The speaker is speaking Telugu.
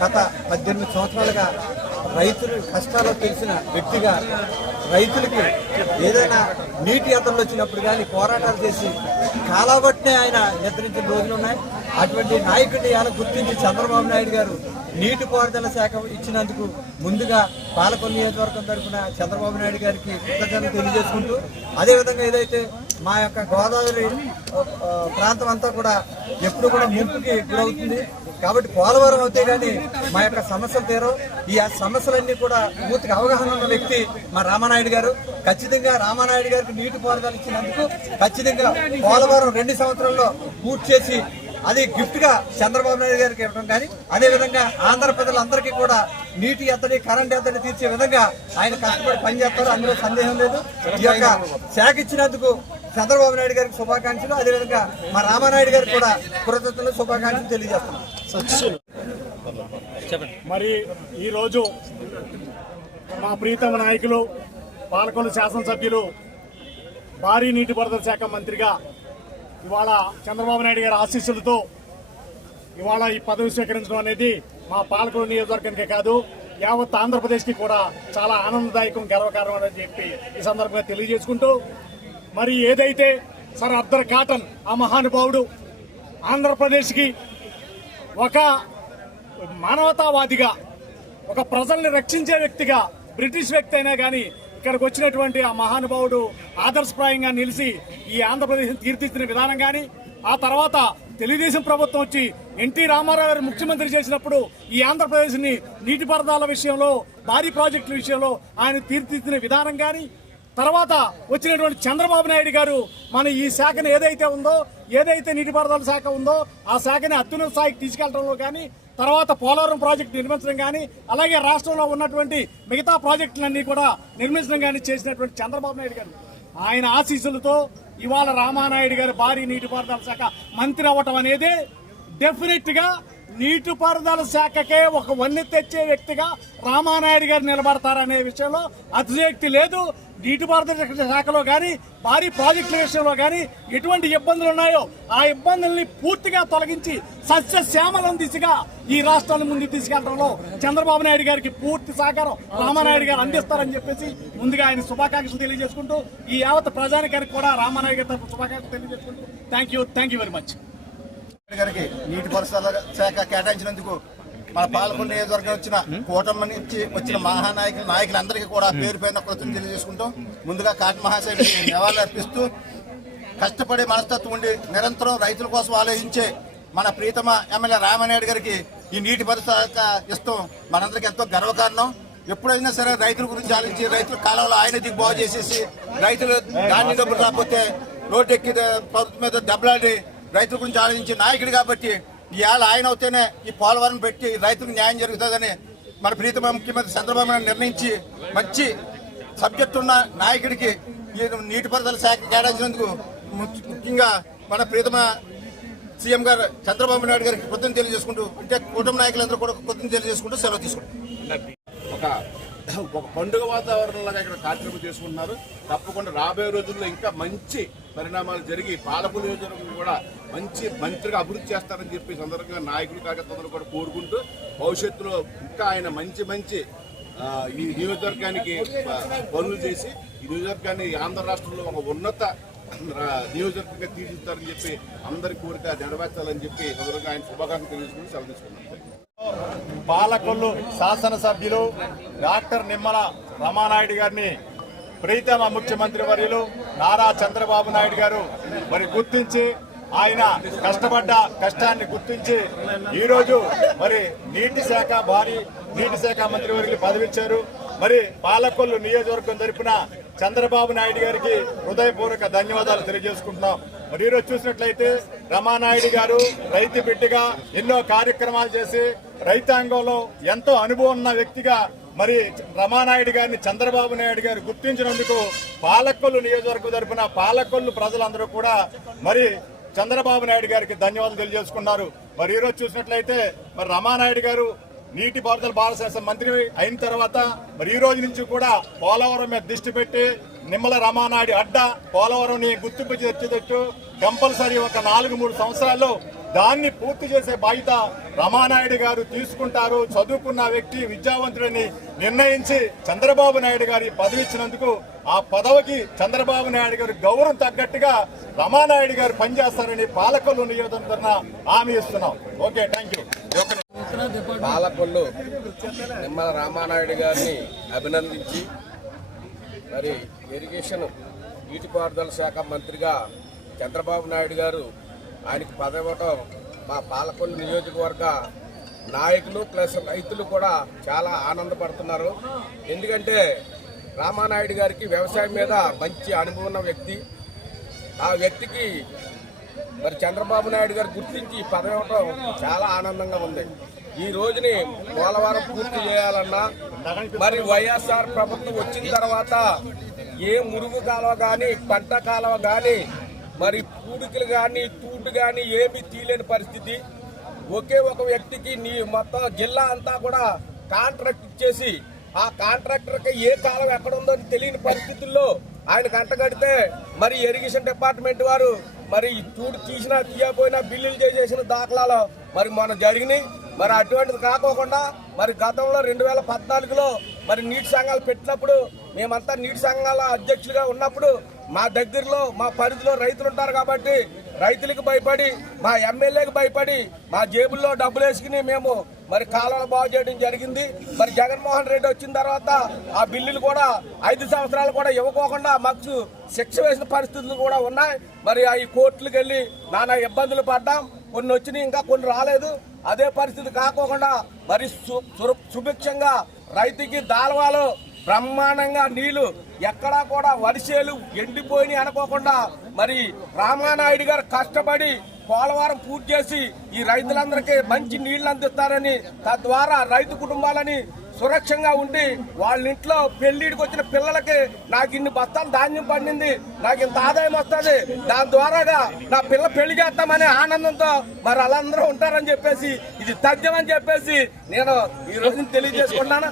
గత పద్దెనిమిది సంవత్సరాలుగా రైతులు కష్టాలు తెలిసిన వ్యక్తిగా రైతులకి ఏదైనా నీటి ఎద్దలు వచ్చినప్పుడు కానీ పోరాటాలు చేసి కాలబట్టినే ఆయన నిద్రించిన రోజులు ఉన్నాయి. అటువంటి నాయకుడిని ఆయన గుర్తించి చంద్రబాబు నాయుడు గారు నీటిపారుదల శాఖ ఇచ్చినందుకు ముందుగా పాలకొల్లు నియోజకవర్గం తరఫున చంద్రబాబు నాయుడు గారికి కృతజ్ఞతలు తెలియజేసుకుంటూ అదేవిధంగా ఏదైతే మా యొక్క గోదావరి ప్రాంతం అంతా కూడా ఎప్పుడు కూడా ముంపుకి గురవుతుంది. కాబట్టి పోలవరం అవుతే కానీ మా యొక్క సమస్యలు తీరవు. ఈ సమస్యలన్నీ కూడా పూర్తిగా అవగాహన ఉన్న వ్యక్తి మా రామానాయుడు గారు. ఖచ్చితంగా రామానాయుడు గారికి నీటి పారుదల ఇచ్చినందుకు ఖచ్చితంగా పోలవరం రెండు సంవత్సరాల్లో పూర్తి చేసి అది గిఫ్ట్గా చంద్రబాబు నాయుడు గారికి ఇవ్వడం కానీ అదే విధంగా ఆంధ్ర ప్రజలందరికీ కూడా నీటి ఎత్తడి కరెంట్ ఎత్తడి తీర్చే విధంగా ఆయన కష్టపడి పనిచేస్తారు. అందులో సందేహం లేదు. ఈ యొక్క శాఖ ఇచ్చినందుకు చంద్రబాబు నాయుడు గారికి శుభాకాంక్షలు. అదేవిధంగా మా రామానాయుడు గారికి కూడా కృతజ్ఞతలు శుభాకాంక్షలు తెలియజేస్తున్నాం. మరి ఈరోజు మా ప్రీతమ నాయకులు పాలకొండ శాసనసభ్యులు భారీ నీటిపారుదల శాఖ మంత్రిగా ఇవాళ చంద్రబాబు నాయుడు గారి ఆశీస్సులతో ఇవాళ ఈ పదవి స్వీకరించడం అనేది మా పాలకొండ నియోజకవర్గానికే కాదు యావత్ ఆంధ్రప్రదేశ్కి కూడా చాలా ఆనందదాయకం గర్వకారణం అని చెప్పి ఈ సందర్భంగా తెలియజేసుకుంటూ మరి ఏదైతే సర్ అబ్దర్ కాటన్ ఆ మహానుభావుడు ఆంధ్రప్రదేశ్కి ఒక మానవతావాదిగా ఒక ప్రజల్ని రక్షించే వ్యక్తిగా బ్రిటిష్ వ్యక్తి అయినా కానీ ఇక్కడికి వచ్చినటువంటి ఆ మహానుభావుడు ఆదర్శప్రాయంగా నిలిచి ఈ ఆంధ్రప్రదేశ్ తీర్చిదిద్దిన విధానం కానీ ఆ తర్వాత తెలుగుదేశం ప్రభుత్వం వచ్చి ఎన్టీ రామారావు గారు ముఖ్యమంత్రి చేసినప్పుడు ఈ ఆంధ్రప్రదేశ్ని నీటిపారుదల విషయంలో భారీ ప్రాజెక్టుల విషయంలో ఆయన తీర్చిదిద్దిన విధానం కానీ తర్వాత వచ్చినటువంటి చంద్రబాబు నాయుడు గారు మన ఈ శాఖను ఏదైతే ఉందో ఏదైతే నీటిపారుదల శాఖ ఉందో ఆ శాఖని అత్యున్నత స్థాయికి తీసుకెళ్ళడంలో కానీ తర్వాత పోలవరం ప్రాజెక్టు నిర్మించడం కానీ అలాగే రాష్ట్రంలో ఉన్నటువంటి మిగతా ప్రాజెక్టులన్నీ కూడా నిర్మించడం కానీ చేసినటువంటి చంద్రబాబు నాయుడు గారు. ఆయన ఆశీస్సులతో ఇవాళ రామానాయుడు గారు భారీ నీటిపారుదల శాఖ మంత్రి అవ్వటం అనేది డెఫినెట్గా నీటిపారుదల శాఖకే ఒక వన్నె తెచ్చే వ్యక్తిగా రామానాయుడు గారు నిలబడతారనే విషయంలో అతిశక్తి లేదు. నీటిపారుదల శాఖలో కానీ భారీ ప్రాజెక్టుల విషయంలో కానీ ఎటువంటి ఇబ్బందులు ఉన్నాయో ఆ ఇబ్బందుల్ని పూర్తిగా తొలగించి సస్యశ్యామలం దిశగా ఈ రాష్ట్రాన్ని ముందుకు తీసుకెళ్ళడంలో చంద్రబాబు నాయుడు గారికి పూర్తి సహకారం రామానాయుడు గారు అందిస్తారని చెప్పేసి ముందుగా ఆయన శుభాకాంక్షలు తెలియజేసుకుంటూ ఈ యావత్ ప్రజానికానికి కూడా రామానాయుడు గారి తరఫున శుభాకాంక్షలు తెలియజేసుకుంటూ thank you thank you very much. గారికి నీటి పరిసరాల శాఖ కేటాయించినందుకు మన పాలకొండ నియోజకవర్గం వచ్చిన కూటమి నుంచి వచ్చిన మహానాయకులు నాయకులందరికీ కూడా పేరు పైన కృతజ్ఞతలు తెలియజేసుకుంటూ ముందుగా కాటి మహాశయుడికి నివాళులు అర్పిస్తూ కష్టపడే మనస్తత్వం ఉండి నిరంతరం రైతుల కోసం ఆలోచించే మన ప్రీతమ ఎమ్మెల్యే రామనాయుడు గారికి ఈ నీటి పరిస్థితి ఇస్తాం. మనందరికీ ఎంతో గర్వకారణం. ఎప్పుడైనా సరే రైతుల గురించి ఆలోచించి రైతుల కాలంలో ఆయన దిగు బాగు చేసేసి రైతులు ధాన్యం డబ్బులు రాకపోతే రోడ్డు ఎక్కి ప్రభుత్వం మీద దెబ్బలాడి రైతుల గురించి ఆలోచించే నాయకుడు కాబట్టి ఇవాళ ఆయన అవుతేనే ఈ పోలవరం పెట్టి రైతులకు న్యాయం జరుగుతుందని మన ప్రీతమ ముఖ్యమంత్రి చంద్రబాబు నాయుడు నిర్ణయించి మంచి సబ్జెక్ట్ ఉన్న నాయకుడికి ఈ నీటిపారుదల శాఖ కేటాయించినందుకు ముఖ్యంగా మన ప్రీతమ సీఎం గారు చంద్రబాబు నాయుడు గారికి కృతజ్ఞత తెలియజేసుకుంటూ అంటే కుటుంబ నాయకులందరూ కూడా కృతజ్ఞత తెలియజేసుకుంటూ సెలవు తీసుకుంటాం ఒక ఒక పండుగ వాతావరణంలాగా ఇక్కడ కార్యక్రమం చేసుకుంటున్నారు. తప్పకుండా రాబోయే రోజుల్లో ఇంకా మంచి పరిణామాలు జరిగి పాలపు నియోజకవర్గం కూడా మంచి మంత్రిగా అభివృద్ధి చేస్తారని చెప్పి సందర్భంగా నాయకులు కార్యకర్తలు కూడా కోరుకుంటూ భవిష్యత్తులో ఇంకా ఆయన మంచి మంచి ఈ నియోజకవర్గానికి పనులు చేసి ఈ నియోజకవర్గాన్ని ఆంధ్ర రాష్ట్రంలో ఒక ఉన్నత నియోజకవర్గంగా తీర్చిస్తారని చెప్పి అందరి కోరిక నెరవేర్చాలని చెప్పి సందర్భంగా ఆయన శుభాకాంక్షలు తెలుసుకుని సెలవు తీసుకున్నాను. పాలకొల్లు శాసనసభ్యులు డాక్టర్ నిమ్మల రమానాయుడు గారిని ప్రీతమ ముఖ్యమంత్రి వర్యులు నారా చంద్రబాబు నాయుడు గారు మరి గుర్తించి ఆయన కష్టపడ్డ కష్టాన్ని గుర్తించి ఈరోజు మరి నీటి శాఖ భారీ నీటి శాఖ మంత్రి వర్యులు పదవిచ్చారు. మరి పాలకొల్లు నియోజకవర్గం తరపున చంద్రబాబు నాయుడు గారికి హృదయపూర్వక ధన్యవాదాలు తెలియజేసుకుంటున్నాం. మరి ఈరోజు చూసినట్లయితే రమానాయుడు గారు రైతు బిడ్డగా ఎన్నో కార్యక్రమాలు చేసి రైతాంగంలో ఎంతో అనుభవం ఉన్న వ్యక్తిగా మరి రమానాయుడు గారిని చంద్రబాబు నాయుడు గారు గుర్తించినందుకు పాలకొల్లు నియోజకవర్గం తరపున పాలకొల్లు ప్రజలందరూ కూడా మరి చంద్రబాబు నాయుడు గారికి ధన్యవాదాలు తెలియజేసుకున్నారు. మరి ఈరోజు చూసినట్లయితే మరి రమానాయుడు గారు నీటి పారుదల భారత మంత్రి అయిన తర్వాత మరి ఈ రోజు నుంచి కూడా పోలవరం మీద దృష్టి పెట్టి నిమ్మల రమానాయుడు అడ్డ పోలవరం గుర్తింపు తెచ్చేటట్టు కంపల్సరీ ఒక నాలుగు మూడు సంవత్సరాల్లో దాన్ని పూర్తి చేసే బాధ్యత రమానాయుడు గారు తీసుకుంటారు. చదువుకున్న వ్యక్తి విద్యావంతుడని నిర్ణయించి చంద్రబాబు నాయుడు గారి పదవి ఇచ్చినందుకు ఆ పదవికి చంద్రబాబు నాయుడు గారి గౌరవం తగ్గట్టుగా రమానాయుడు గారు పనిచేస్తారని పాలకొల్లు నియోజకవర్గ హామీ ఇస్తున్నాం. Okay thank you Palakollu Nimmala Ramanaidu గారిని అభినందించి మరి ఇరిగేషన్ నీటిపారుదల శాఖ మంత్రిగా చంద్రబాబు నాయుడు గారు ఆయనకి పదవివ్వటం మా పాలకొల్లు నియోజకవర్గ నాయకులు ప్లస్ రైతులు కూడా చాలా ఆనందపడుతున్నారు. ఎందుకంటే రామానాయుడు గారికి వ్యవసాయం మీద మంచి అనుభవం ఉన్న వ్యక్తి. ఆ వ్యక్తికి మరి చంద్రబాబు నాయుడు గారు గుర్తించి పదవి ఇవ్వటం చాలా ఆనందంగా ఉంది. ఈ రోజుని పోలవరం పూర్తి చేయాలన్నా మరి వైఎస్ఆర్ ప్రభుత్వం వచ్చిన తర్వాత ఏ మురుగు కాలువ కానీ పంట కాలువ కానీ మరి పూడికలు కానీ తూటు కానీ ఏమీ తీయలేని పరిస్థితి. ఒకే ఒక వ్యక్తికి నీ మొత్తం జిల్లా అంతా కూడా కాంట్రాక్ట్ ఇచ్చేసి ఆ కాంట్రాక్టర్కి ఏ కాలం ఎక్కడ ఉందో అని తెలియని పరిస్థితుల్లో ఆయన గంట కడితే మరి ఇరిగేషన్ డిపార్ట్మెంట్ వారు మరి తూడు తీసినా తీయకపోయినా బిల్లులు చేసేసిన దాఖలాలు మరి మనం జరిగినాయి. మరి అటువంటిది కాకోకుండా మరి గతంలో రెండు వేల పద్నాలుగులో మరి నీటి సంఘాలు పెట్టినప్పుడు మేమంతా నీటి సంఘాల అధ్యక్షులుగా ఉన్నప్పుడు మా దగ్గరలో మా పరిధిలో రైతులు ఉంటారు కాబట్టి రైతులకు భయపడి మా ఎమ్మెల్యేకి భయపడి మా జేబుల్లో డబ్బులు వేసుకుని మేము మరి కాలువలు బాగు చేయడం జరిగింది. మరి జగన్మోహన్ రెడ్డి వచ్చిన తర్వాత ఆ బిల్లులు కూడా ఐదు సంవత్సరాలు కూడా ఇవ్వకోకుండా మాకు శిక్ష వేసిన పరిస్థితులు కూడా ఉన్నాయి. మరి ఆ ఈ కోర్టులకు వెళ్ళి నానా ఇబ్బందులు పడ్డాం. కొన్ని వచ్చినాయి ఇంకా కొన్ని రాలేదు. అదే పరిస్థితి కాకోకుండా మరి సు- సుభిక్షంగా రైతుకి దాల్వాలో బ్రహ్మాండంగా నీళ్ళు ఎక్కడా కూడా వరిసేలు ఎండిపోయినాయి అనుకోకుండా మరి రామానాయుడు గారు కష్టపడి పోలవరం పూర్తి చేసి ఈ రైతులందరికీ మంచి నీళ్ళు అందిస్తారని తద్వారా రైతు కుటుంబాలని సురక్షంగా ఉండి వాళ్ళ ఇంట్లో పెళ్ళిడికి వచ్చిన పిల్లలకి నాకు ఇన్ని బస్తాలు ధాన్యం పండింది నాకు ఇంత ఆదాయం వస్తుంది దాని ద్వారాగా నా పిల్ల పెళ్ళి చేస్తామనే ఆనందంతో మరి వాళ్ళందరూ ఉంటారని చెప్పేసి ఇది తథ్యం అని చెప్పేసి నేను ఈ రోజు తెలియజేసుకున్నాను